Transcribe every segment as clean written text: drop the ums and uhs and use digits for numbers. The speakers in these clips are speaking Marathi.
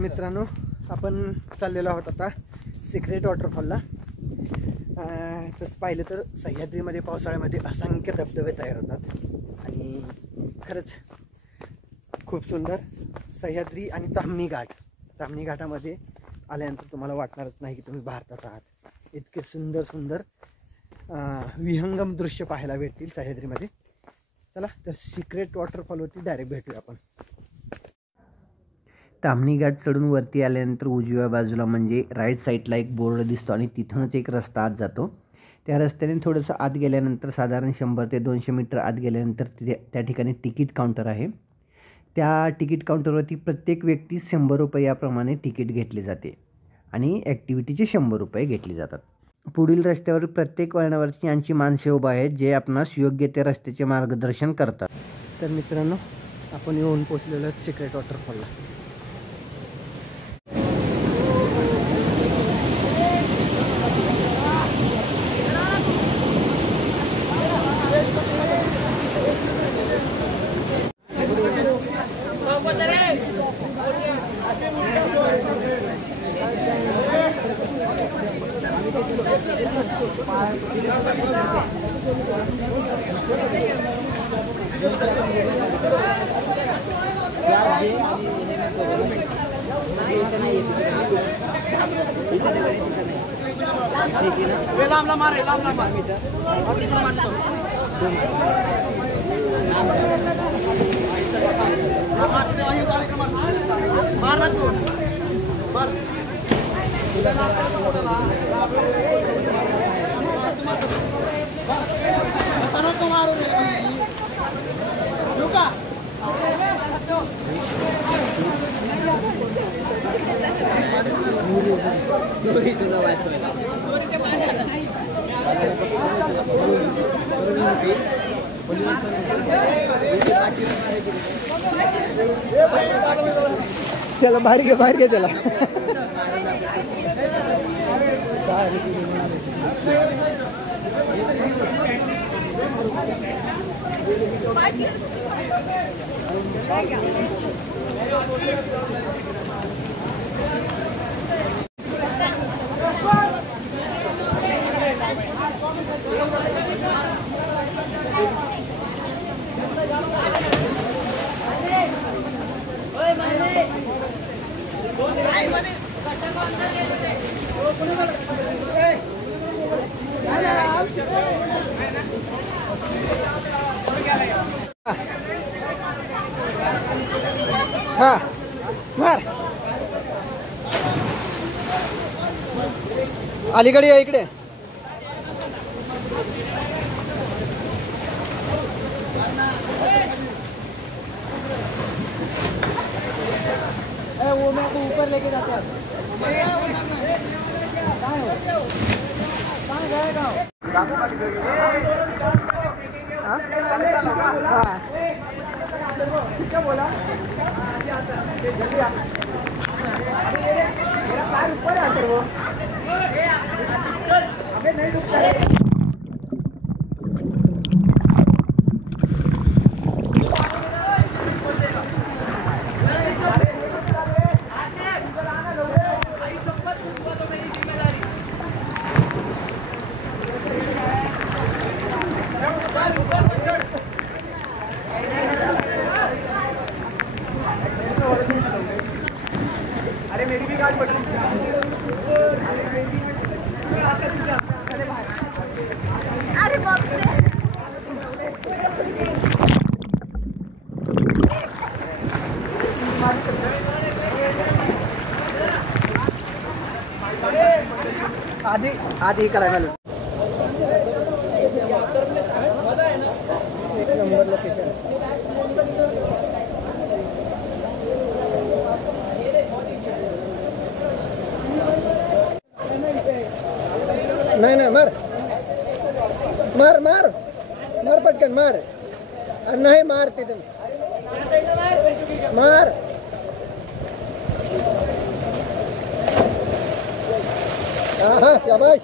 मित्रांनो, आपण चाललेलो आहोत आता सिक्रेट वॉटरफॉलला. तसं पाहिलं तर सह्याद्रीमध्ये पावसाळ्यामध्ये असंख्य धबधबे तयार होतात आणि खरंच खूप सुंदर सह्याद्री आणि ताम्हिणी घाट. ताम्हिणी घाटामध्ये आल्यानंतर तुम्हाला वाटणारच नाही की तुम्ही भारतात आहात. इतके सुंदर सुंदर विहंगम दृश्य पाहायला भेटतील सह्याद्रीमध्ये. चला तर सिक्रेट वॉटरफॉलवरती डायरेक्ट भेटूया आपण. ताम्हिणी घाट चढून वरती आल्यानंतर उजव्या बाजूला म्हणजे राईट साईडला एक बोर्ड दिसतो आणि तिथूनच एक रस्ता आत जातो. त्या रस्त्याने थोडंसं आत गेल्यानंतर साधारण 100 ते 200 मीटर आत गेल्यानंतर त्या ठिकाणी तिकीट काउंटर आहे. त्या तिकीट काउंटरवरती प्रत्येक व्यक्ती 100 रुपये याप्रमाणे तिकीट घेतले जाते आणि ॲक्टिव्हिटीचे 100 रुपये घेतले जातात. पुढील रस्त्यावर प्रत्येक वळणावरची यांची माणसे उभा आहेत जे आपणास योग्य ते रस्त्याचे मार्गदर्शन करतात. तर मित्रांनो, आपण येऊन पोहोचलेलो आहोत सिक्रेट वॉटरफॉलला. चला बाहेर घे त्याला. हा मार अलीकडे या इकडे. वो मैं तो ऊपर लेके जाता हूँ. क्या बोला? मेरा पैर ऊपर है वो. अबे नहीं डूबता है. अरे मेरी भी गाड़ी पकड़ी. अरे बाप रे. आधी करायला एक नंबर लोकेशन. नाही ना, मार मार मार मार पटकन मार. नाही मार तिथून मार. हा शाबाश.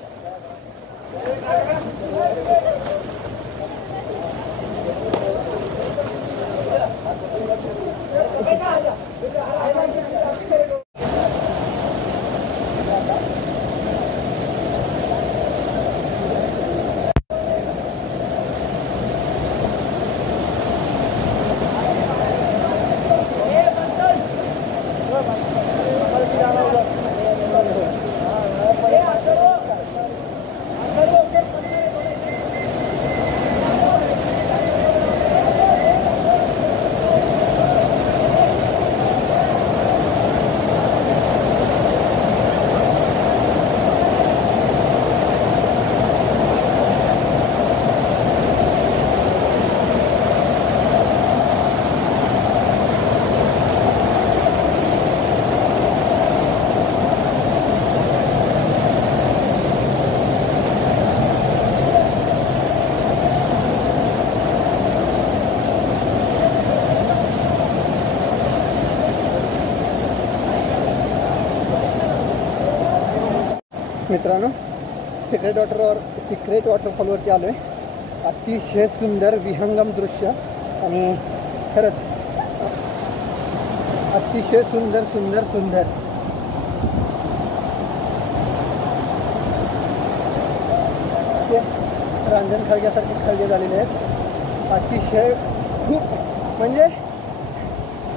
मित्रांनो, सिक्रेट वॉटरफॉलवरती आलो आहे. अतिशय सुंदर विहंगम दृश्य आणि खरंच अतिशय सुंदर सुंदर सुंदर. ते रांजण खळग्यासारखे खळगे झालेले आहेत. अतिशय खूप म्हणजे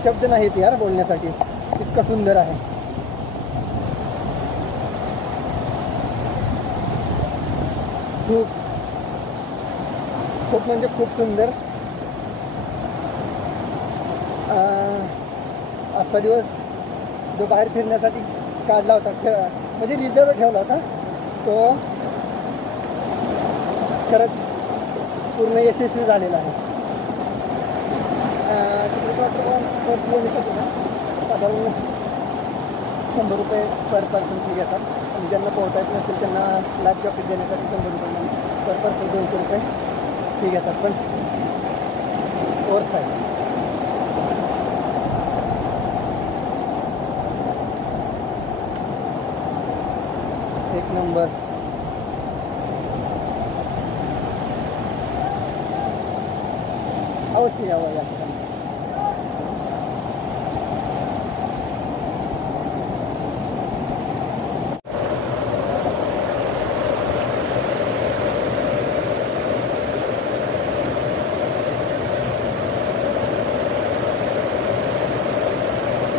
शब्द नाहीत यार बोलण्यासाठी, इतकं सुंदर आहे. खूप खूप म्हणजे खूप सुंदर. आजचा दिवस जो बाहेर फिरण्यासाठी काढला होता, म्हणजे रिझर्व ठेवला होता, तो खरंच पूर्ण यशस्वी झालेला आहे. सिक्रेट वॉटरफॉल साधारण 100 रुपये पर पर्सन फी घेतात आणि ज्यांना पोहता येत नसेल त्यांना लाईफ जॉकेट देण्यासाठी 100 रुपये पर पर्सन 200 रुपये फी घेतात. पण वर्थ आहे. एक नंबर. अवश्य यावं या ठिकाणी.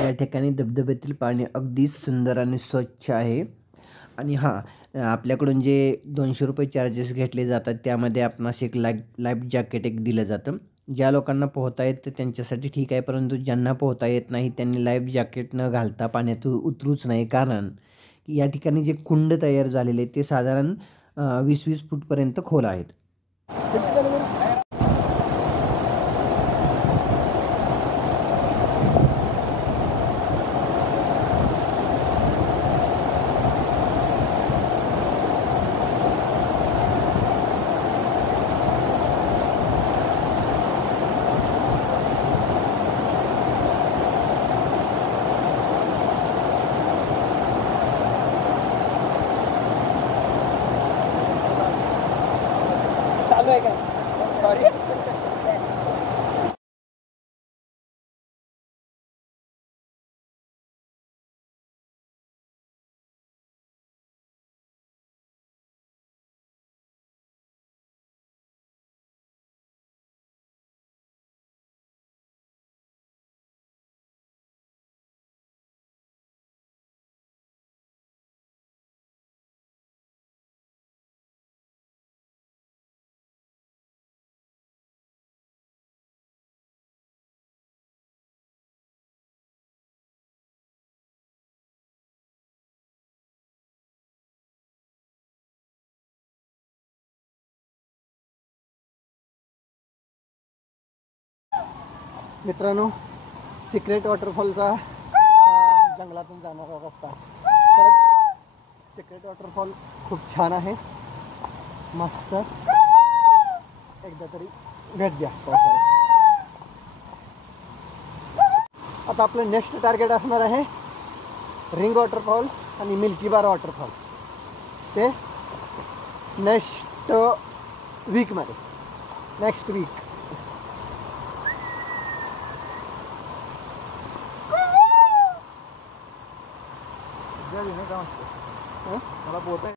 या ठिकाणी धबधब्यातील पाणी अगदी सुंदर आणि स्वच्छ आहे. आणि हां, आपल्याकडून जे 200 रुपये चार्जेस घेतले जातात त्यामध्ये आपणास एक लाईफ जॅकेट एक दिलं जातं. ज्या लोकांना पोहता येतं त्यांच्यासाठी ठीक आहे, परंतु ज्यांना पोहता येत नाही त्यांनी लाईफ जॅकेट न घालता पाण्यात उतरूच नाही. कारण की या ठिकाणी जे कुंड तयार झालेले ते साधारण 20-20 फूटपर्यंत खोल आहेत. चालू आहे का? सॉरी. मित्रांनो, सिक्रेट वॉटरफॉलचा जंगलातून जाणारा रस्ता. खरंच सिक्रेट वॉटरफॉल खूप छान आहे, मस्त. एकदा तरी भेट द्या पावसाळ्यात. आता आपलं नेक्स्ट टार्गेट असणार आहे रिंग वॉटरफॉल आणि मिल्की बार वॉटरफॉल. ते नेक्स्ट वीकमध्ये, नेक्स्ट वीक. मला बोलता